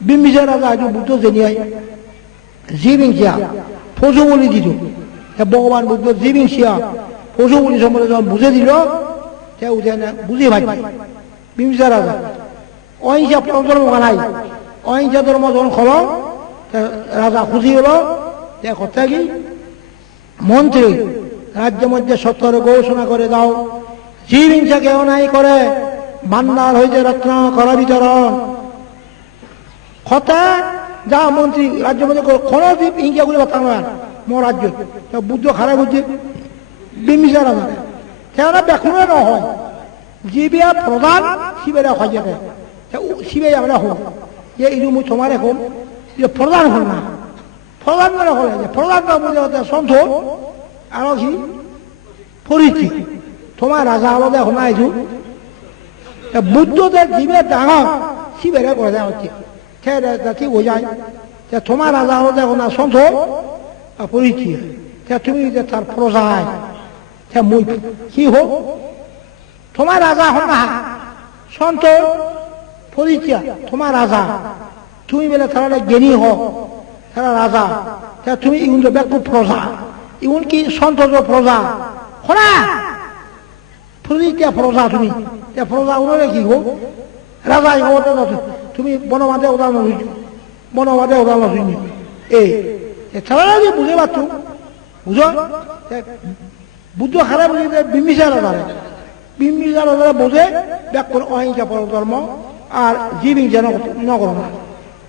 বিম্বিসার রাজা আজ বুদ্ধ জেনিয়াই জিবিংসিয়া পশু বলি দিত তা ভগবান বুদ্ধ জিবিংসিয়া পশু বলি সম্বন্ধে যখন বুঝে দিল সে উঠে না বুঝে ভাই বিম্বিসার রাজা অহিংসা প্রধর্ম বানাই অহিংসা ধর্ম যখন খল তা রাজা খুশি হলো কথা কি মন্ত্রী রাজ্য মধ্যে সত্তর ঘোষণা করে দাও জীব হিংসা কেউ নাই করে ভান্ডার হইতে রত্ন করা বিতরণ কথা যা মন্ত্রী রাজ্য মধ্যে কোন দ্বীপ হিংসা করে বাতা নয় মো রাজ্য তা বুদ্ধ খারাপ হচ্ছে বিম্বিসার রাজা সেখানে বেখুনে নহয় জীবিয়া প্রধান শিবেরা হয় শিবে আমরা হল যে এই মুই তোমার এখন যে প্রধান হল না। প্রধান মানে হলে যে প্রধান না বুঝে আর কি পরিচি। তোমার রাজা আলাদা এখন বুদ্ধদের জীবের ডাঙর শিবেরা হচ্ছে। সে কি বোঝায় যে তোমার রাজা আলাদা এখন সন্ত পরিচি তুমি যে তার প্রজায় সে মুই কি হোক তোমার রাজা হন না সন্ত তুমি বলে তারা জ্ঞানী হও তারা রাজা তা তুমি ইউন তো ব্যাপক প্রজা ইউন কি সন্তোষ প্রজা হনা পরিচয় তুমি তে প্রজা উনরে কি হোক রাজা হতে তুমি বনবাদে উদাহরণ হইছ বনবাদে উদাহরণ হইনি এই ছাড়া যে বুঝে পাচ্ছ বুঝো বুদ্ধ খারাপ বিম্বিসার রাজা বিম্বিসার রাজা বোঝে ব্যাক করে অহিংসা পরধর্ম আর জীবিং যেন নগর না